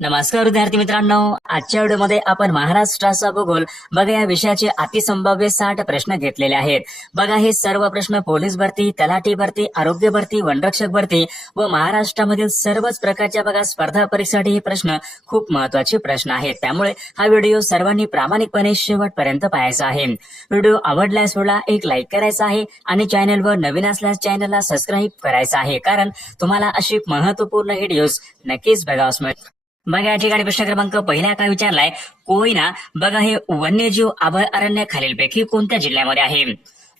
नमस्कार विद्यार्थी मित्रांनो. आजच्या व्हिडिओमध्ये आपण महाराष्ट्राचा भूगोल बघा या विषयाचे अतिसंभाव्य साठ प्रश्न घेतलेले आहेत. बघा हे सर्व प्रश्न पोलीस भरती तलाठी भरती आरोग्य भरती वनरक्षक भरती व महाराष्ट्रामधील सर्वच प्रकारच्या बघा स्पर्धा परीक्षेसाठी हे प्रश्न खूप महत्त्वाचे प्रश्न आहेत. त्यामुळे हा व्हिडिओ सर्वांनी प्रामाणिकपणे शेवटपर्यंत पाहायचा आहे. व्हिडिओ आवडल्यास व्हिडिओला एक लाईक करायचा आहे आणि चॅनलवर नवीन असल्यास चॅनलला सबस्क्राईब करायचा आहे. कारण तुम्हाला अशी महत्त्वपूर्ण व्हिडिओज नक्कीच बघावस मिळतात बघा या ठिकाणी प्रश्न क्रमांक पहिला काय विचारलाय? कोयना. बघा हे वन्यजीव आभळ अरण्य खालीलपैकी कोणत्या जिल्ह्यामध्ये आहे?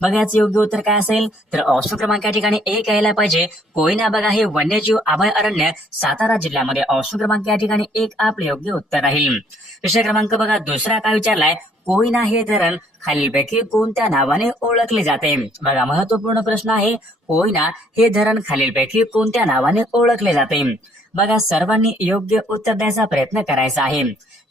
बघायचं योग्य उत्तर काय असेल? तर ऑप्शन क्रमांक या ठिकाणी एक यायला पाहिजे. कोयना बघा हे वन्यजीव अभयारण्य अरण्य सातारा जिल्ह्यामध्ये. ऑप्शन क्रमांक या ठिकाणी एक आपले योग्य उत्तर राहील. प्रश्न क्रमांक बघा दुसरा काय विचारलाय? कोयना हे धरण खालीलपैकी कोणत्या नावाने ओळखले जाते? बघा महत्त्वपूर्ण प्रश्न आहे. कोयना हे धरण खालीलपैकी कोणत्या नावाने ओळखले जाते? बघा सर्वांनी योग्य उत्तर द्यायचा प्रयत्न करायचा आहे.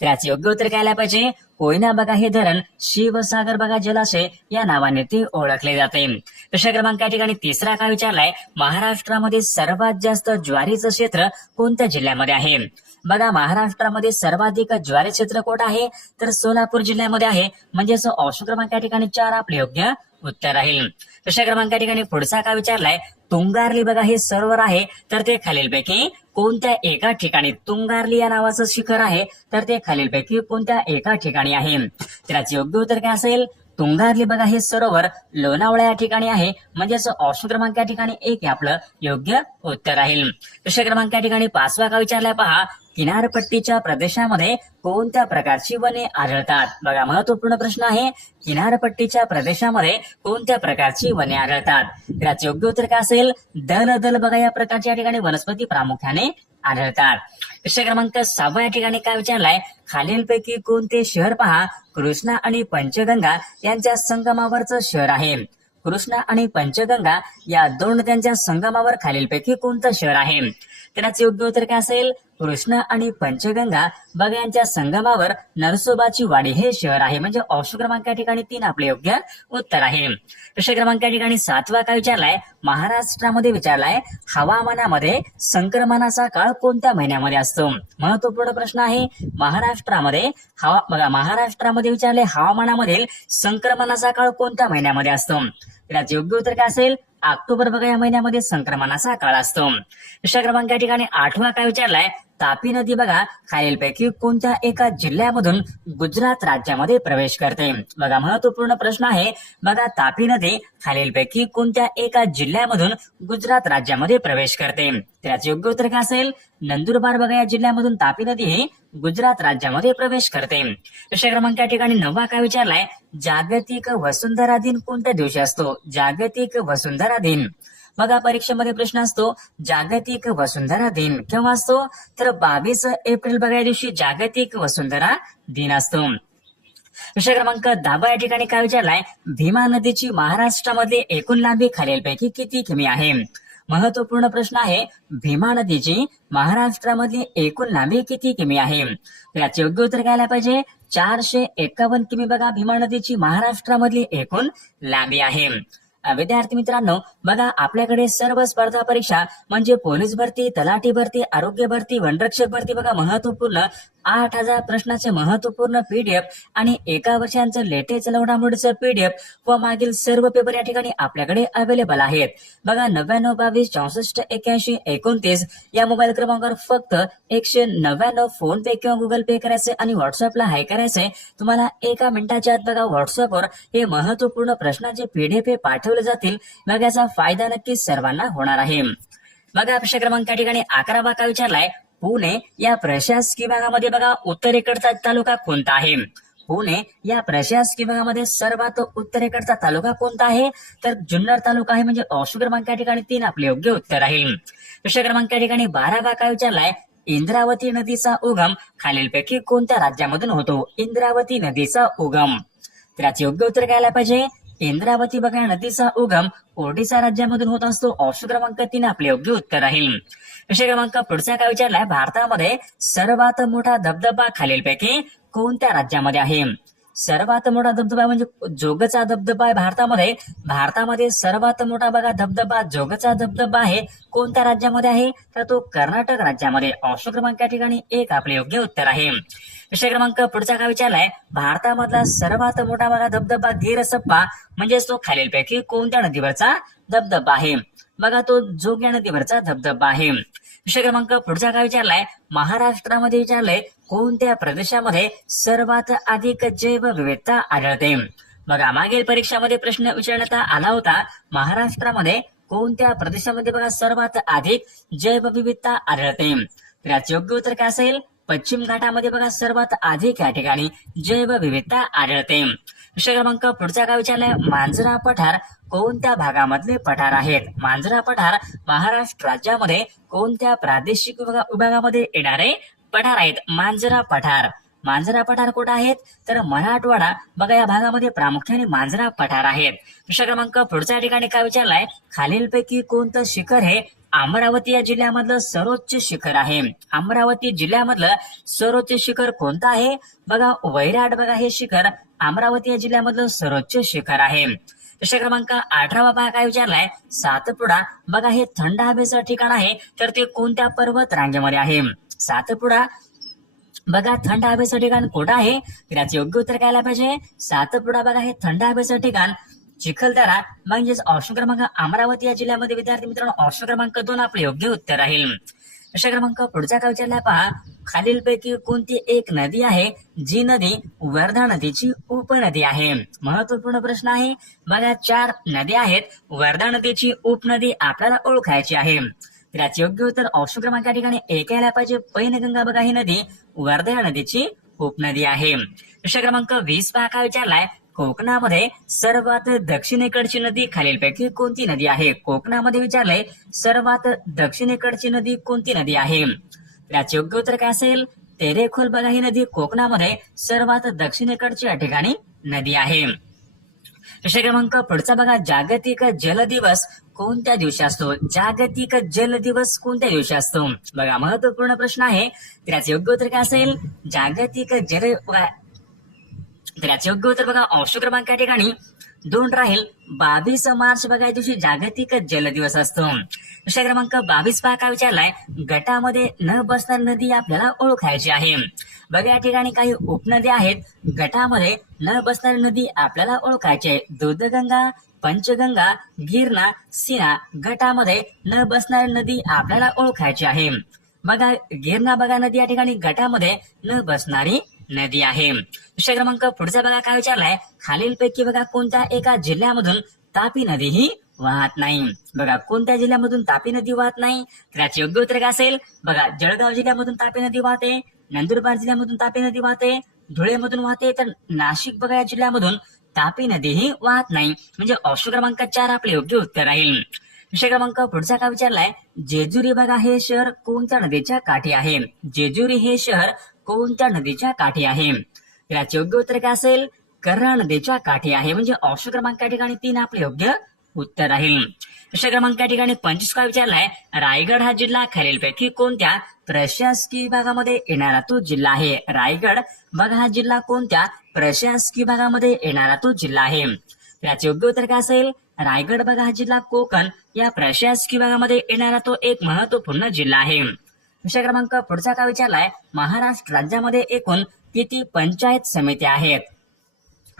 त्याचे योग्य उत्तर काय आलं पाहिजे कोयना बघा हे धरण शिवसागर बघा जलाशय या नावाने ते ओळखले जाते. प्रश्न क्रमांक या ठिकाणी तिसरा काय विचारलाय? महाराष्ट्रामध्ये सर्वात जास्त ज्वारीचं क्षेत्र कोणत्या जिल्ह्यामध्ये आहे? बघा महाराष्ट्रामध्ये सर्वाधिक ज्वारी क्षेत्र कोठ आहे? तर सोलापूर जिल्ह्यामध्ये आहे. म्हणजे ऑप्शन क्रमांक या ठिकाणी चार आपले योग्य उत्तर राहील. प्रश्न क्रमांक या ठिकाणी पुढचा का विचारलाय? तुंगारली बघा हे सरोवर आहे तर ते खालीलपैकी कोणत्या एका ठिकाणी तुंगारली या नावाचं शिखर आहे तर ते खालीलपैकी कोणत्या एका ठिकाणी आहे? त्याचे योग्य उत्तर काय असेल? तुंगारली बघा हे सरोवर लोणावळा या ठिकाणी आहे म्हणजेच ऑप्शन क्रमांक या ठिकाणी एक हे आपलं योग्य उत्तर राहील. प्रश्न क्रमांक या ठिकाणी पाचवा का विचारलाय पहा? किनारपट्टीच्या प्रदेशामध्ये कोणत्या प्रकारची वने आढळतात? बघा महत्त्वपूर्ण प्रश्न आहे किनारपट्टीच्या प्रदेशामध्ये कोणत्या प्रकारची वने आढळतात? त्याचे योग्य उत्तर काय असेल? दल दल बघा या प्रकारच्या ठिकाणी वनस्पती प्रामुख्याने आढळतात. प्रश्न क्रमांक सहावा या ठिकाणी काय विचारलाय? खालीलपैकी कोणते शहर पहा? कृष्णा आणि पंचगंगा यांच्या संगमावरचं शहर आहे. कृष्णा आणि पंचगंगा या दोन नद्यांच्या संगमावर खालीलपैकी कोणतं शहर आहे? त्याचे योग्य उत्तर काय असेल? कृष्णा आणि पंचगंगा बघा यांच्या संगमावर नरसोबाची वाडी हे शहर आहे. म्हणजे ऑप्शन क्रमांक या ठिकाणी तीन आपले योग्य उत्तर आहे. प्रश्न क्रमांक या ठिकाणी सातवा काय विचारलाय? महाराष्ट्रामध्ये विचारलाय हवामानामध्ये संक्रमणाचा काळ कोणत्या महिन्यामध्ये असतो? महत्त्वपूर्ण प्रश्न आहे महाराष्ट्रामध्ये हवा बघा महाराष्ट्रामध्ये विचारले हवामानामधील संक्रमणाचा काळ कोणत्या महिन्यामध्ये असतो? त्याचे योग्य उत्तर काय असेल? ऑक्टोबर बघा या महिन्यामध्ये संक्रमणाचा काळ असतो. प्रश्न क्रमांक या ठिकाणी आठवा काय विचारलाय? तापी नदी बघा खालीलपैकी कोणत्या एका जिल्ह्यामधून गुजरात राज्यामध्ये प्रवेश करते? बघा महत्त्वपूर्ण प्रश्न आहे बघा तापी नदी खालीलपैकी कोणत्या एका जिल्ह्यामधून गुजरात राज्यामध्ये प्रवेश करते? त्याचे योग्य उत्तर काय असेल? नंदुरबार बघा या जिल्ह्यामधून तापी नदी ही गुजरात राज्यामध्ये प्रवेश करते. प्रश्न क्रमांक या ठिकाणी नववा काय विचारलाय? जागतिक वसुंधरा दिन कोणत्या दिवशी असतो? जागतिक वसुंधरा दिन. बघा परीक्षेमध्ये प्रश्न असतो जागतिक वसुंधरा दिन केव्हा असतो? तर बावीस एप्रिल बघा या दिवशी जागतिक वसुंधरा दिन असतो. विषय क्रमांक दहावा या ठिकाणी काय विचारलाय? भीमा नदीची महाराष्ट्रामध्ये एकूण लांबी खालीलपैकी किती किमी आहे? महत्त्वपूर्ण प्रश्न आहे भीमा नदीची महाराष्ट्रामध्ये एकूण लांबी किती किमी आहे? याचे योग्य उत्तर घ्यायला पाहिजे? चारशे एकावन्न किमी बघा भीमा नदीची महाराष्ट्रामधली एकूण लांबी आहे. विद्यार्थी मित्रांनो बघा आपल्याकडे सर्व स्पर्धा परीक्षा म्हणजे पोलीस भरती तलाठी भरती आरोग्य भरती वनरक्षक भरती बघा महत्त्वपूर्ण आठ हजार प्रश्नाचे महत्त्वपूर्ण पीडीएफ आणि एका वर्षांचं लेटेस्ट लवडामोडीचं पीडीएफ व मागील सर्व पेपर या ठिकाणी आपल्याकडे अवेलेबल आहेत. बघा नव्याण्णव बावीस चौसष्ट एक्याऐंशी एकोणतीस या मोबाईल क्रमांकावर फक्त एकशे नव्याण्णव फोन पे किंवा गुगल पे करायचे आणि व्हॉट्सअपला हाय करायचे. तुम्हाला एका मिनिटाच्या आत बघा व्हॉट्सअपवर हे महत्त्वपूर्ण प्रश्नाचे पीडीएफ हे पाठवले जातील मग याचा फायदा नक्की सर्वांना होणार आहे. बघा प्रश्न क्रमांक या ठिकाणी अकरा बाका विचारलाय पुणे या प्रशासकीय भागामध्ये बघा उत्तरेकडचा तालुका कोणता आहे? पुणे या प्रशासकीय भागामध्ये सर्वात उत्तरेकडचा तालुका कोणता आहे? तर जुन्नर तालुका आहे म्हणजे ऑप्शन क्रमांक या ठिकाणी तीन आपले योग्य उत्तर आहे. प्रश्न क्रमांक या ठिकाणी बारा बाका विचारलाय इंद्रावती नदीचा उगम खालीलपैकी कोणत्या राज्यामधून होतो? इंद्रावती नदीचा उगम. तर याचे योग्य उत्तर घ्यायला पाहिजे. इंद्रावती बघा नदीचा उगम ओडिसा राज्यामधून होत असतो. ऑप्शन क्रमांक तीन आपले योग्य उत्तर राहील विषय क्रमांक पुढचा काय विचारलाय? भारतामध्ये सर्वात मोठा धबधबा खालीलपैकी कोणत्या राज्यामध्ये आहे? सर्वात मोठा धबधबा म्हणजे जोगचा धबधबा आहे भारतामध्ये. भारतामध्ये सर्वात मोठा बघा धबधबा जोगचा धबधबा आहे. कोणत्या राज्यामध्ये आहे? तर तो कर्नाटक राज्यामध्ये. ऑप्शन क्रमांक या ठिकाणी एक आपले योग्य उत्तर आहे. विषय क्रमांक पुढचा काय विचारलाय? भारतामधला सर्वात मोठा बघा धबधबा गिरसप्पा म्हणजेच तो खालीलपैकी कोणत्या नदीवरचा धबधबा आहे? बघा तो जोग्या नदीवरचा धबधबा आहे. विषय क्रमांक पुढचा काय विचारलाय? महाराष्ट्रामध्ये विचारलंय कोणत्या प्रदेशामध्ये सर्वात अधिक जैवविविधता आढळते? बघा मागील परीक्षामध्ये प्रश्न विचारण्यात आला होता. महाराष्ट्रामध्ये कोणत्या प्रदेशामध्ये बघा सर्वात अधिक जैवविविधता आढळते? तर याचे योग्य उत्तर काय असेल? पश्चिम घाटामध्ये बघा सर्वात अधिक या ठिकाणी जैवविविधता आढळते. विषय क्रमांक पुढचा काय विचारलाय मांजरा पठार कोणत्या भागामधले पठार आहेत? मांजरा पठार महाराष्ट्र राज्यामध्ये कोणत्या प्रादेशिक विभागामध्ये येणारे पठार आहेत. मांजरा पठार. मांजरा पठार कुठं आहेत? तर मराठवाडा. बघा या भागामध्ये प्रामुख्याने मांजरा पठार आहेत. प्रश्न क्रमांक पुढच्या ठिकाणी काय विचारलाय? खालीलपैकी कोणतं शिखर हे अमरावती या जिल्ह्यामधलं सर्वोच्च शिखर आहे? अमरावती जिल्ह्यामधलं सर्वोच्च शिखर कोणतं आहे? बघा वैराट बघा हे शिखर अमरावती या जिल्ह्यामधलं सर्वोच्च शिखर आहे. प्रश्न क्रमांक अठरावा भाग काय विचारलाय? सातपुडा. बघा हे थंड हवेचं ठिकाण आहे तर ते कोणत्या पर्वत रांगेमध्ये आहे? सातपुडा. बघा थंड हवेचं ठिकाण कुठं आहे? तर याचं योग्य उत्तर काय पाहिजे. सातपुडा बघा हे थंड हवेचं ठिकाण. चिखलदरा म्हणजेच ऑप्शन क्रमांक अमरावती या जिल्ह्यामध्ये विद्यार्थी मित्रांनो ऑप्शन क्रमांक दोन आपले योग्य उत्तर राहील. प्रश्न क्रमांक पुढचा काय विचारलाय पहा. खालीलपैकी कोणती एक नदी आहे? जी नदी वर्धा नदीची उपनदी आहे. महत्त्वपूर्ण प्रश्न आहे. बघा चार नद्या आहेत. वर्धा नदीची उपनदी आपल्याला ओळखायची आहे. तर याचे योग्य उत्तर ऑप्शन क्रमांक या ठिकाणी एक यायला पाहिजे पैनगंगा बघा ही नदी वर्धा या नदीची उपनदी आहे. प्रश्न क्रमांक वीस पहा काय विचारलाय कोकणामध्ये सर्वात दक्षिणेकडची नदी खालीलपैकी कोणती नदी आहे? कोकणामध्ये विचारलंय सर्वात दक्षिणेकडची नदी कोणती नदी आहे? तर याचे योग्य उत्तर काय असेल? तेरेखोल बघा ही नदी कोकणामध्ये सर्वात दक्षिणेकडची या ठिकाणी नदी आहे. प्रश्न क्रमांक पुढचा बघा जागतिक जल दिवस कोणत्या दिवशी असतो? जागतिक जल दिवस कोणत्या दिवशी असतो? बघा महत्त्वपूर्ण प्रश्न आहे. तर याचं योग्य उत्तर काय असेल? जागतिक जल तर याचं योग्य उत्तर बघा अंश क्रमांक या ठिकाणी. दोन राहील. बावीस मार्च बघा या दिवशी जागतिक जल दिवस असतो. दुसऱ्या क्रमांक बावीस पहा काय विचारलाय? गटामध्ये न बसणार नदी आपल्याला ओळखायची आहे. बघा या ठिकाणी काही उपनद्या आहेत. गटामध्ये न बसणारी नदी आपल्याला ओळखायची. आहे दूधगंगा पंचगंगा गिरणा सिना गटामध्ये न बसणारी नदी आपल्याला ओळखायची आहे. बघा गिरणा बघा नदी या ठिकाणी गटामध्ये न बसणारी नदी आहे. विषय क्रमांक पुढचा बघा काय विचारलाय? खालीलपैकी बघा कोणत्या एका जिल्ह्यामधून तापी नदी ही वाहत नाही? बघा कोणत्या जिल्ह्यामधून तापी नदी वाहत नाही? तर याचे योग्य उत्तर काय असेल? बघा जळगाव जिल्ह्यामधून तापी नदी वाहते. नंदुरबार जिल्ह्यामधून तापी नदी वाहते धुळेमधून वाहते तर नाशिक बघा या जिल्ह्यामधून तापी नदी ही वाहत नाही. म्हणजे ऑप्शन क्रमांक चार आपले योग्य उत्तर राहील. विषय क्रमांक पुढचा काय विचारलाय? जेजुरी बघा हे शहर कोणत्या नदीच्या काठी आहे? जेजुरी हे शहर कोणत्या नदीच्या काठी आहे? याचे योग्य उत्तर काय असेल? कर्रा नदीच्या काठी आहे. म्हणजे ऑप्शन क्रमांक या ठिकाणी तीन आपले योग्य उत्तर राहील. विषय क्रमांक या ठिकाणी पंचवीस काय विचारलाय? रायगड हा जिल्हा खालीलपैकी कोणत्या प्रशासकीय विभागामध्ये येणारा तो जिल्हा आहे रायगड. बघा हा जिल्हा कोणत्या? प्रशासकीय विभागामध्ये येणारा तो जिल्हा आहे. त्याचे योग्य उत्तर काय असेल? रायगड बघा हा जिल्हा कोकण. या प्रशासकीय विभागामध्ये येणारा तो एक महत्त्वपूर्ण जिल्हा आहे. विषय क्रमांक पुढचा काय विचारलाय? महाराष्ट्र राज्यामध्ये एकूण किती पंचायत समित्या आहेत?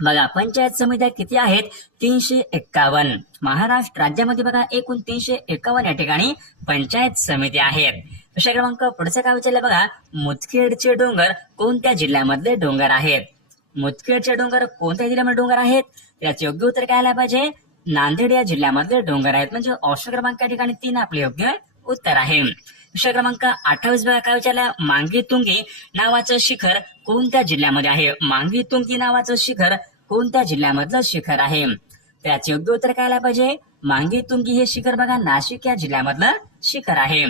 बघा पंचायत समित्या किती आहेत? तीनशे एक्कावन्न. महाराष्ट्र राज्यामध्ये बघा एकूण तीनशे एक्कावन्न या ठिकाणी पंचायत समित्या आहेत. प्रश्न क्रमांक पुढचा काय विचारलं बघा मुदखेडचे डोंगर कोणत्या जिल्ह्यामधले डोंगर आहेत? मुदखेडचे डोंगर कोणत्या जिल्ह्यामध्ये डोंगर आहेत? याचे योग्य उत्तर काय आलं पाहिजे. नांदेड या जिल्ह्यामधले डोंगर आहेत. म्हणजे ऑप्शन क्रमांक या ठिकाणी तीन आपले योग्य उत्तर आहे. विषय क्रमांक अठ्ठावीस बघा काय विचारला मांगी तुंगी नावाचं शिखर कोणत्या जिल्ह्यामध्ये आहे? मांगी तुंगी नावाचं शिखर कोणत्या जिल्ह्यामधलं शिखर आहे? त्याचे योग्य उत्तर काय आलं पाहिजे. मांगी तुंगी हे शिखर बघा नाशिक या जिल्ह्यामधलं शिखर आहे.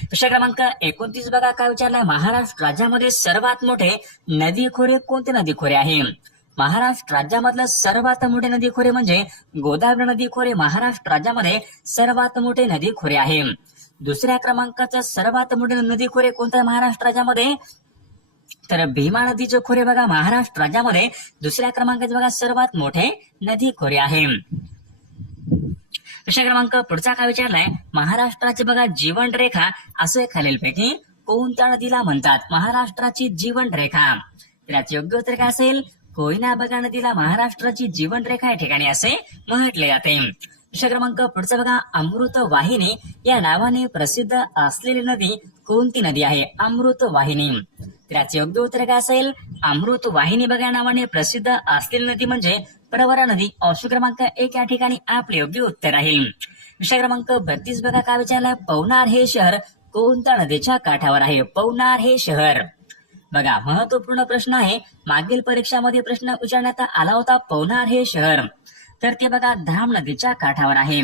प्रश्न क्रमांक एकोणतीस बघा काय विचारलाय. महाराष्ट्र राज्यामध्ये सर्वात मोठे नदी खोरे कोणते नदी खोरे आहे? महाराष्ट्र राज्यामधलं सर्वात मोठे नदी खोरे म्हणजे गोदावरी नदी खोरे महाराष्ट्र राज्यामध्ये सर्वात मोठे नदी खोरे आहे. दुसऱ्या क्रमांकाचं सर्वात मोठे नदी खोरे कोणतं आहे महाराष्ट्र राज्यामध्ये? तर भीमा नदीचे खोरे बघा. महाराष्ट्र राज्यामध्ये दुसऱ्या क्रमांकाचे बघा. सर्वात मोठे नदी खोरे आहे. प्रश्न क्रमांक पुढचा काय विचारलाय? महाराष्ट्राची बघा जीवन रेखा असे खालीलपैकी कोणत्या नदीला म्हणतात? महाराष्ट्राची जीवन रेखा. तर योग्य उत्तर काय असेल? कोयना बघा नदीला महाराष्ट्राची जीवन रेखा या ठिकाणी असे म्हटले जाते. प्रश्न क्रमांक पुढचा बघा. अमृत वाहिनी या नावाने प्रसिद्ध असलेली नदी कोणती नदी आहे? अमृत वाहिनी. त्याचे योग्य उत्तर काय असेल? अमृत वाहिनी बघा नावाने प्रसिद्ध असलेली नदी म्हणजे प्रवरा नदी ऑप्शन क्रमांक एक या ठिकाणी आपले योग्य उत्तर राहील विषय क्रमांक बत्तीस बघा काय विचारलाय पवनार हे शहर कोणत्या नदीच्या काठावर आहे? पवनार हे शहर. बघा महत्त्वपूर्ण प्रश्न आहे. मागील परीक्षामध्ये प्रश्न विचारण्यात आला होता पवनार हे शहर. तर ते बघा धाम नदीच्या काठावर आहे.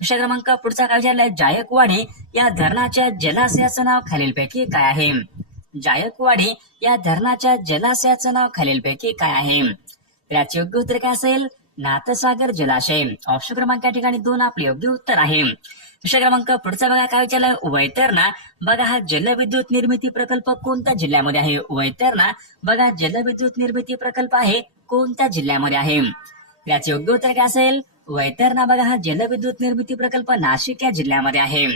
विषय क्रमांक पुढचा काय विचारलाय जायकवाडी या धरणाच्या जलाशयाचं नाव खालीलपैकी काय आहे? जायकवाडी या धरणाच्या जलाशयाचं नाव खालीलपैकी काय आहे? त्याचे योग्य उत्तर काय असेल? नाथसागर जलाशय. ऑप्शन क्रमांक या ठिकाणी दोन आपले योग्य उत्तर आहे. विषय क्रमांक पुढचा बघा काय विचारलं वैतरणा बघा हा जलविद्युत निर्मिती प्रकल्प कोणत्या जिल्ह्यामध्ये आहे? वैतरणा बघा जलविद्युत निर्मिती प्रकल्प आहे कोणत्या जिल्ह्यामध्ये आहे? याचे योग्य उत्तर काय असेल? वैतरणा बघा हा जलविद्युत निर्मिती प्रकल्प नाशिक या जिल्ह्यामध्ये आहे.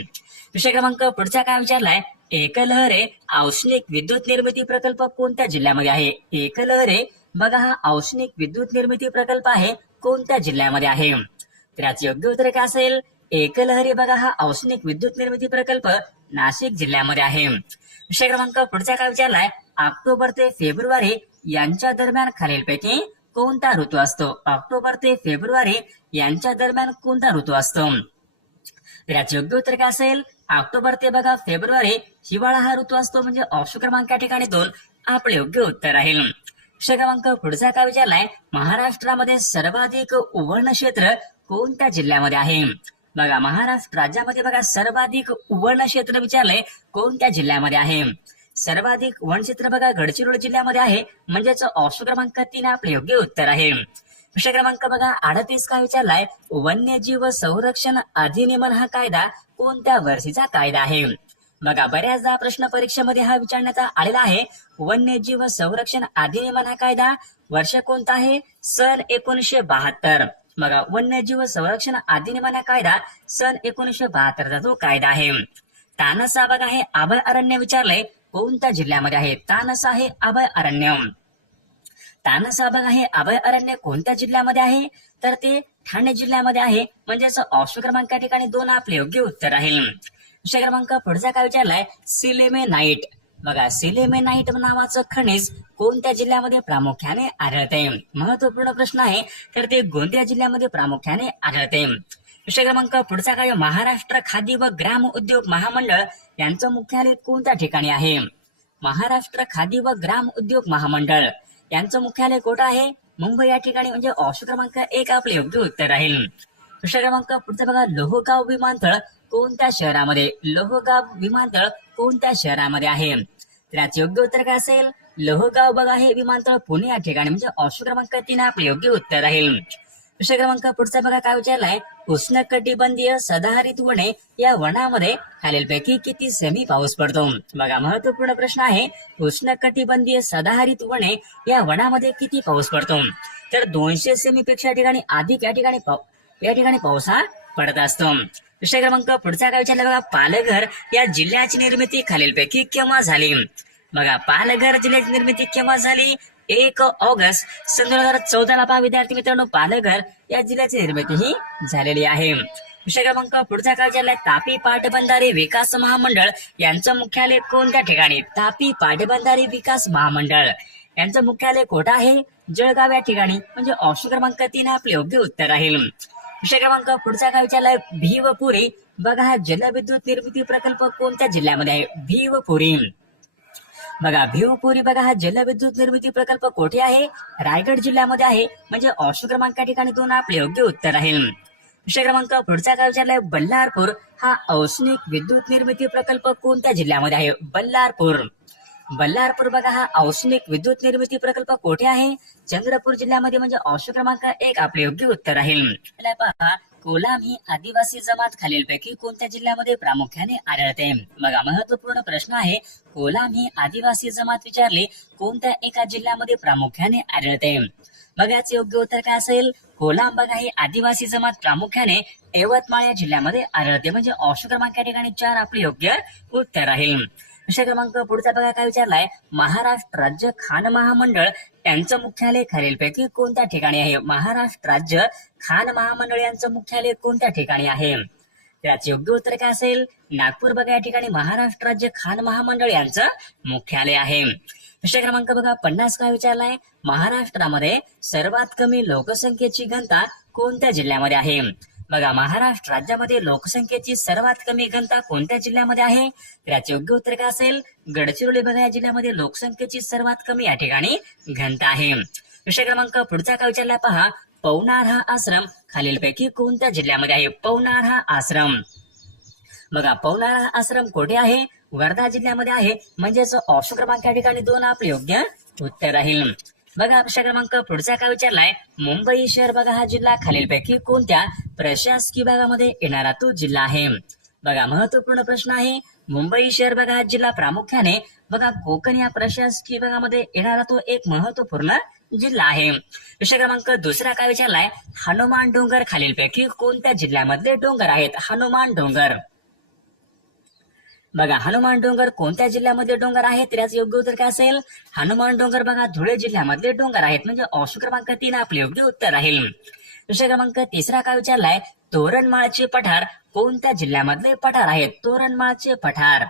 विषय क्रमांक पुढचा काय विचारलाय? एकलहरे औष्णिक विद्युत निर्मिती प्रकल्प कोणत्या जिल्ह्यामध्ये आहे? एकलहरे बघा हा औष्णिक विद्युत निर्मिती प्रकल्प आहे. कोणत्या जिल्ह्यामध्ये आहे? तर याचे योग्य उत्तर काय असेल? एकलहरी बघा हा औष्णिक विद्युत निर्मिती प्रकल्प नाशिक जिल्ह्यामध्ये आहे. विषय क्रमांक पुढचा काय विचारलाय? ऑक्टोबर ते फेब्रुवारी यांच्या दरम्यान खालीलपैकी कोणता ऋतू असतो? ऑक्टोबर ते फेब्रुवारी यांच्या दरम्यान कोणता ऋतू असतो? तर याचे योग्य उत्तर काय असेल? ऑक्टोबर ते बघा फेब्रुवारी हिवाळा हा ऋतू असतो म्हणजे ऑप्शन क्रमांक या ठिकाणी दोन आपले योग्य उत्तर राहील. क्रमांक पुढचा काय विचारलाय? महाराष्ट्रामध्ये सर्वाधिक उवर्ण क्षेत्र कोणत्या जिल्ह्यामध्ये आहे? बघा महाराष्ट्र राज्यामध्ये बघा सर्वाधिक उवर्ण क्षेत्र विचारलंय कोणत्या जिल्ह्यामध्ये आहे? सर्वाधिक वन क्षेत्र बघा गडचिरोली जिल्ह्यामध्ये आहे. म्हणजेच ऑप्शन क्रमांक तीन आपले योग्य उत्तर आहे. प्रश्न क्रमांक बघा अडतीस काय विचारलाय? वन्यजीव संरक्षण अधिनियमन हा कायदा कोणत्या वर्षीचा कायदा आहे? बघा बऱ्याचदा प्रश्न परीक्षेमध्ये हा विचारण्यात आलेला आहे. वन्यजीव संरक्षण अधिनियमन हा कायदा? वर्ष कोणता आहे? सन एकोणीसशे बहात्तर. बघा वन्यजीव संरक्षण अधिनियमन हा कायदा? सन एकोणीसशे बहात्तरचा जो कायदा आहे. तानसा बघा हे अभय अरण्य विचारलंय. कोणत्या जिल्ह्यामध्ये आहे? तानसा हे अभय अरण्य. तानसा बघा हे अभय अरण्य कोणत्या जिल्ह्यामध्ये आहे? तर ते ठाणे जिल्ह्यामध्ये आहे. म्हणजेच ऑप्शन क्रमांक या ठिकाणी दोन आपले योग्य उत्तर राहील. विषय क्रमांक पुढचा काय विचारलाय? सिलेमे नाईट. बघा सिलेमे नाईट नावाचं खनिज कोणत्या जिल्ह्यामध्ये प्रामुख्याने आढळते? महत्त्वपूर्ण प्रश्न आहे तर ते गोंदिया जिल्ह्यामध्ये प्रामुख्याने आढळते. विषय क्रमांक पुढचा काय? महाराष्ट्र खादी व ग्राम उद्योग महामंडळ यांचं मुख्यालय कोणत्या ठिकाणी आहे? महाराष्ट्र खादी व ग्राम उद्योग महामंडळ यांचं मुख्यालय कुठं आहे? मुंबई या ठिकाणी म्हणजे ऑप्शन क्रमांक एक आपले योग्य उत्तर राहील. विषय क्रमांक पुढचा बघा लोहगाव विमानतळ कोणत्या शहरामध्ये लोहगाव विमानतळ कोणत्या शहरामध्ये आहे? तर योग्य उत्तर काय असेल? लोहगाव बघा हे विमानतळ पुणे या ठिकाणी म्हणजे ऑप्शन क्रमांक तीन आपले योग्य उत्तर राहील. प्रश्न क्रमांक पुढचा बघा काय विचारलाय उष्णकटिबंधीय सदाहरित वने या वनामध्ये खालीलपैकी किती सेमी पाऊस पडतो? बघा महत्त्वपूर्ण प्रश्न आहे उष्णकटिबंधीय सदाहरित वने या वनामध्ये किती पाऊस पडतो? तर दोनशे सेमी पेक्षा ठिकाणी अधिक या ठिकाणी पाऊ- या ठिकाणी पाऊस हा पडत असतो. विषय क्रमांक पुढचा काय विचारला बघा पालघर. या जिल्ह्याची निर्मिती खालीलपैकी केव्हा झाली? बघा पालघर जिल्ह्याची निर्मिती केव्हा झाली? एक ऑगस्ट सन दोन हजार चौदाला पहा विद्यार्थी मित्रांनो पालघर या जिल्ह्याची निर्मिती ही झालेली आहे. विषय क्रमांक पुढचा काय विचारलाय तापी पाटबंधारे विकास महामंडळ. यांचं मुख्यालय कोणत्या ठिकाणी? तापी पाटबंधारे विकास महामंडळ. यांचं मुख्यालय कोठं आहे? जळगाव या ठिकाणी. म्हणजे ऑप्शन क्रमांक तीन आपले योग्य उत्तर राहील. विषय क्रमांक पुढचा काय विचारलाय भीवपुरी बघा हा जलविद्युत निर्मिती प्रकल्प कोणत्या जिल्ह्यामध्ये आहे? भीवपुरी बघा भिवपुरी बघा हा जलविद्युत निर्मिती प्रकल्प कोठे आहे? रायगड जिल्ह्यामध्ये आहे. म्हणजे ऑप्शन क्रमांक या ठिकाणी दोन आपले योग्य उत्तर राहील. विषय क्रमांक पुढचा काय विचारलाय बल्लारपूर. हा औष्णिक विद्युत निर्मिती प्रकल्प कोणत्या जिल्ह्यामध्ये आहे? बल्लारपूर. बल्लारपूर बघा हा औष्णिक विद्युत निर्मिती प्रकल्प कोठे आहे? चंद्रपूर जिल्ह्यामध्ये म्हणजे ऑप्शन क्रमांक एक आपले योग्य उत्तर आहे पहा कोलाम ही आदिवासी जमात खालीलपैकी कोणत्या जिल्ह्यामध्ये प्रामुख्याने आढळते? बघा महत्त्वपूर्ण प्रश्न आहे कोलाम ही आदिवासी जमात विचारली कोणत्या एका जिल्ह्यामध्ये प्रामुख्याने आढळते? बघाच योग्य उत्तर काय असेल? कोलाम बघा ही आदिवासी जमात प्रामुख्याने यवतमाळ या जिल्ह्यामध्ये आढळते. म्हणजे ऑप्शन क्रमांक या ठिकाणी चार आपले योग्य उत्तर आहे प्रश्न क्रमांक पुढचा बघा काय विचारलाय. महाराष्ट्र राज्य खान महामंडळ यांचं मुख्यालय खालीलपैकी कोणत्या ठिकाणी आहे? महाराष्ट्र राज्य खान महामंडळ यांचं मुख्यालय कोणत्या ठिकाणी आहे? त्याचं योग्य उत्तर काय असेल? नागपूर बघा या ठिकाणी महाराष्ट्र राज्य खान महामंडळ यांचं मुख्यालय आहे. प्रश्न क्रमांक बघा पन्नास काय विचारलाय? महाराष्ट्रामध्ये सर्वात कमी लोकसंख्येची घनता कोणत्या जिल्ह्यामध्ये आहे? बघा महाराष्ट्र राज्यामध्ये लोकसंख्येची सर्वात कमी घनता कोणत्या जिल्ह्यामध्ये आहे? त्याचे योग्य उत्तर काय असेल? गडचिरोली बघा या जिल्ह्यामध्ये लोकसंख्येची सर्वात कमी या ठिकाणी घनता आहे. विषय क्रमांक पुढचा काय विचारला पहा? पवनार हा आश्रम. खालीलपैकी कोणत्या जिल्ह्यामध्ये आहे? पवनार हा आश्रम. बघा पवनार हा आश्रम कोठे आहे? वर्धा जिल्ह्यामध्ये आहे. म्हणजेच ऑप्शन क्रमांक या ठिकाणी दोन आपले योग्य उत्तर राहील. बघा विषय क्रमांक पुढचा काय विचारलाय? मुंबई शहर बघा हा जिल्हा खालीलपैकी कोणत्या? प्रशासकीय भागामध्ये येणारा तो जिल्हा आहे. बघा महत्त्वपूर्ण प्रश्न आहे. मुंबई शहर बघा हा जिल्हा प्रामुख्याने बघा कोकण या प्रशासकीय भागामध्ये येणारा तो एक महत्त्वपूर्ण जिल्हा आहे. विषय क्रमांक दुसरा काय विचारलाय? हनुमान डोंगर खालीलपैकी कोणत्या जिल्ह्यामधले डोंगर आहेत? हनुमान डोंगर. बघा हनुमान डोंगर कोणत्या जिल्ह्यामध्ये डोंगर आहेत? तर याचं योग्य उत्तर काय असेल? हनुमान डोंगर बघा धुळे जिल्ह्यामधले डोंगर आहेत. म्हणजे ऑप्शन क्रमांक तीन आपले योग्य उत्तर राहील. दुसरा क्रमांक तिसरा काय विचारलाय तोरणमाळचे पठार कोणत्या जिल्ह्यामधले पठार आहेत? तोरणमाळचे पठार.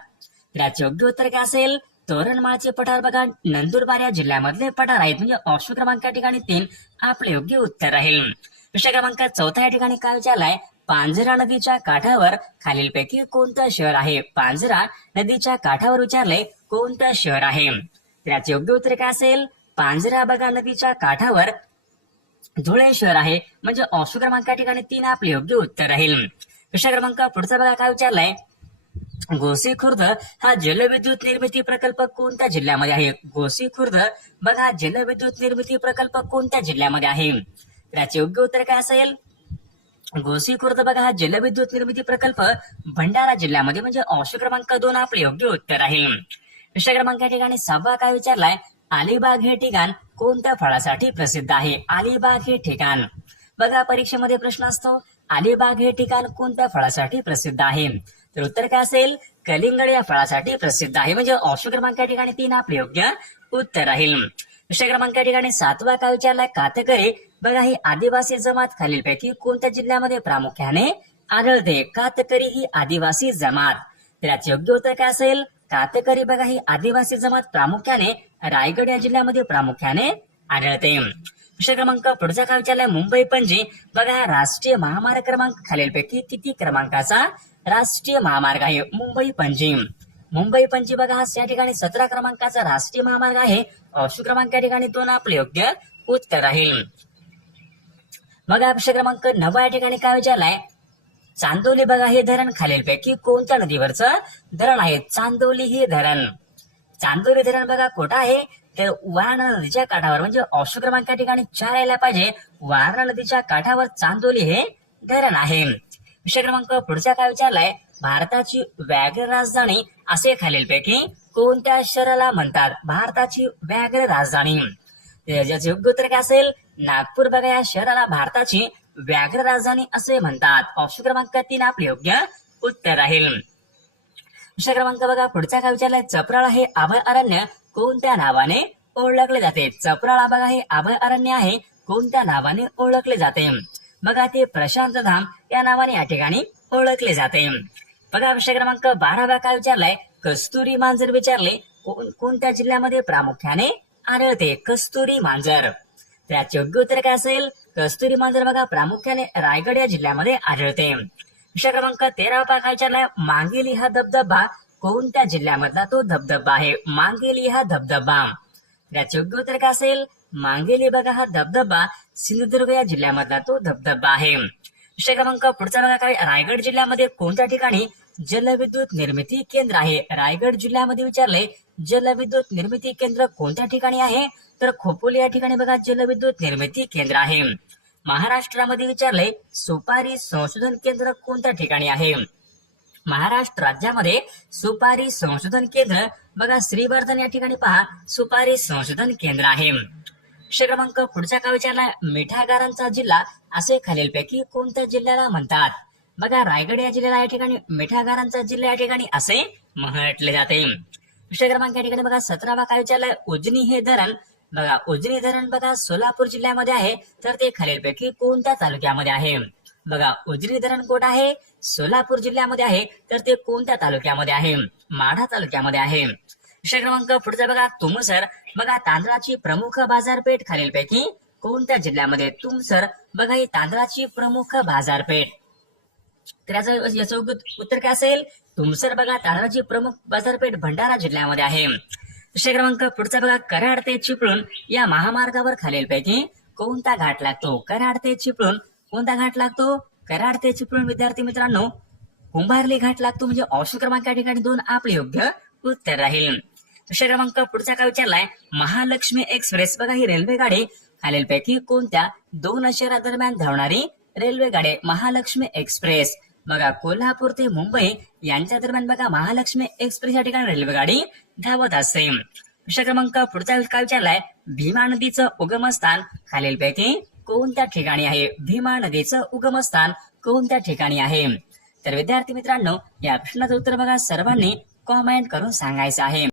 तर याचे योग्य उत्तर काय असेल? तोरणमाळचे पठार बघा नंदुरबार या जिल्ह्यामधले पठार आहेत. म्हणजे ऑप्शन क्रमांक या ठिकाणी तीन आपले योग्य उत्तर राहील. दुसऱ्या क्रमांक चौथा या ठिकाणी काय विचारलाय पांझरा नदीच्या काठावर खालीलपैकी कोणतं शहर आहे? पांझरा नदीच्या काठावर विचारले कोणतं शहर आहे? त्याचे योग्य उत्तर काय असेल? पांझरा बघा नदीच्या काठावर धुळे शहर आहे. म्हणजे ऑप्शन क्रमांक ठिकाणी तीन आपले योग्य उत्तर राहील. विषय क्रमांक पुढचा बघा काय विचारलाय? गोसी खुर्द हा जलविद्युत निर्मिती प्रकल्प कोणत्या जिल्ह्यामध्ये आहे? गोसी खुर्द बघा जलविद्युत निर्मिती प्रकल्प कोणत्या जिल्ह्यामध्ये आहे? त्याचे योग्य उत्तर काय असेल? गोसी खुर्द बघा हा जलविद्युत निर्मिती प्रकल्प भंडारा जिल्ह्यामध्ये म्हणजे अंश क्रमांक दोन आपले योग्य उत्तर आहे. विषय क्रमांक या ठिकाणी सहावा काय विचारलाय? अलिबाग हे ठिकाण कोणत्या फळासाठी प्रसिद्ध आहे? अलिबाग हे ठिकाण. बघा परीक्षेमध्ये प्रश्न असतो अलिबाग हे ठिकाण कोणत्या फळासाठी प्रसिद्ध आहे? तर उत्तर काय असेल? कलिंगड या फळासाठी प्रसिद्ध आहे. म्हणजे ऑप्शन क्रमांक या ठिकाणी तीन आपले योग्य उत्तर राहील विषय क्रमांक ठिकाणी सातवा काय विचारलाय कातकरी बघा ही आदिवासी जमात खालीलपैकी कोणत्या जिल्ह्यामध्ये प्रामुख्याने आढळते? कातकरी ही आदिवासी जमात. तर योग्य उत्तर काय असेल? कातकरी बघा ही आदिवासी जमात प्रामुख्याने रायगड या जिल्ह्यामध्ये प्रामुख्याने आढळते. विषय क्रमांक पुढचा काय विचारलाय मुंबई पणजी बघा हा राष्ट्रीय महामार्ग क्रमांक खालीलपैकी किती क्रमांकाचा राष्ट्रीय महामार्ग आहे? मुंबई पणजी. मुंबई पणजी बघा हा या ठिकाणी सतरा क्रमांकाचा राष्ट्रीय महामार्ग आहे. ऑप्शन क्रमांक या ठिकाणी दोन आपले योग्य उत्तर राहील बघा ऑप्शन क्रमांक नवा या ठिकाणी काय विचारलाय? चांदोली बघा हे धरण खालीलपैकी कोणत्या नदीवरचं धरण आहे? चांदोली हे धरण. चांदोली धरण बघा कोठं आहे? तर वारणा नदीच्या काठावर म्हणजे ऑप्शन क्रमांक या ठिकाणी चार यायला पाहिजे. वारणा नदीच्या काठावर चांदोली हे धरण आहे. विषय क्रमांक पुढचा काय विचारलाय? भारताची व्याघ्र राजधानी असे खालीलपैकी कोणत्या शहराला म्हणतात भारताची व्याघ्र राजधानी? याचे योग्य उत्तर काय असेल? नागपूर बघा या शहराला भारताची व्याघ्र राजधानी असे म्हणतात. ऑप्शन क्रमांक तीन आपले योग्य उत्तर राहील प्रश्न क्रमांक बघा पुढचा काय विचारलाय? चपराळा हे अभय अरण्य कोणत्या नावाने ओळखले जाते? चपराळा बघा हे अभय अरण्य आहे. कोणत्या नावाने ओळखले जाते? बघा ते प्रशांत धाम या नावाने या ठिकाणी ओळखले जाते. बघा विषय क्रमांक बारावा काय विचारलाय कस्तुरी मांजर विचारले कोण- कोणत्या जिल्ह्यामध्ये प्रामुख्याने आढळते कस्तुरी मांजर? त्याचे योग्य उत्तर काय असेल? कस्तुरी मांजर बघा प्रामुख्याने रायगड या जिल्ह्यामध्ये आढळते. विषय क्रमांक तेरा काय विचारलाय? मांगेली हा धबधबा कोणत्या जिल्ह्यामधला तो धबधबा आहे? मांगेली हा धबधबा. त्याचे योग्य उत्तर काय असेल? मांगेली बघा हा धबधबा सिंधुदुर्ग या जिल्ह्यामधला तो धबधबा आहे. विषय क्रमांक पुढचा बघा काय? रायगड जिल्ह्यामध्ये कोणत्या ठिकाणी जलविद्युत निर्मिती केंद्र आहे. रायगड जिल्ह्यामध्ये विचारले जलविद्युत निर्मिती केंद्र कोणत्या ठिकाणी आहे? तर खोपोली या ठिकाणी बघा जलविद्युत निर्मिती केंद्र आहे. महाराष्ट्रामध्ये विचारले सुपारी संशोधन केंद्र कोणत्या ठिकाणी आहे? महाराष्ट्र राज्यामध्ये सुपारी संशोधन केंद्र बघा श्रीवर्धन या ठिकाणी पहा सुपारी संशोधन केंद्र आहे. क्रमांक पुढचा का विचारला मिठागारांचा जिल्हा असे खालीलपैकी कोणत्या जिल्ह्याला म्हणतात? बघा रायगड या जिल्ह्याला या ठिकाणी मिठागारांचा जिल्हा या ठिकाणी असे म्हटले जाते. विषय क्रमांक या ठिकाणी बघा सतरावा काय विचारलाय उजनी हे धरण. बघा उजनी धरण बघा सोलापूर जिल्ह्यामध्ये आहे. तर ते खालीलपैकी कोणत्या तालुक्यामध्ये आहे? बघा उजनी धरण कोट आहे? सोलापूर जिल्ह्यामध्ये आहे. तर ते कोणत्या तालुक्यामध्ये आहे? माढा तालुक्यामध्ये आहे. विषय क्रमांक पुढचा बघा तुमसर. बघा तांदळाची प्रमुख बाजारपेठ खालीलपैकी कोणत्या जिल्ह्यामध्ये तुमसर. बघा ही तांदळाची प्रमुख बाजारपेठ. तर याचं याचं उत्तर काय असेल? तुमसर बघा तांदळाची प्रमुख बाजारपेठ भंडारा जिल्ह्यामध्ये आहे. दुसरा क्रमांक पुढचा बघा कराड ते चिपळूण या महामार्गावर खालीलपैकी कोणता घाट लागतो? कराड ते चिपळूण कोणता घाट लागतो? कराड ते चिपळूण विद्यार्थी मित्रांनो कुंभारली घाट लागतो म्हणजे ऑप्शन क्रमांक या ठिकाणी दोन आपले योग्य उत्तर राहील. दुसरा क्रमांक पुढचा काय विचारलाय? महालक्ष्मी एक्सप्रेस. बघा ही रेल्वे गाडी खालीलपैकी कोणत्या दोन शहरादरम्यान धावणारी रेल्वे गाडी महालक्ष्मी एक्सप्रेस. बघा कोल्हापूर ते मुंबई यांच्या दरम्यान बघा महालक्ष्मी एक्सप्रेस या ठिकाणी रेल्वे गाडी धावत असते विषय क्रमांक पुढचा काय विचारलाय? भीमा नदीचं उगमस्थान खालीलपैकी कोणत्या ठिकाणी आहे? भीमा नदीचं उगमस्थान कोणत्या ठिकाणी आहे? तर विद्यार्थी मित्रांनो या प्रश्नाचं उत्तर बघा सर्वांनी कॉमेंट करून सांगायचं आहे.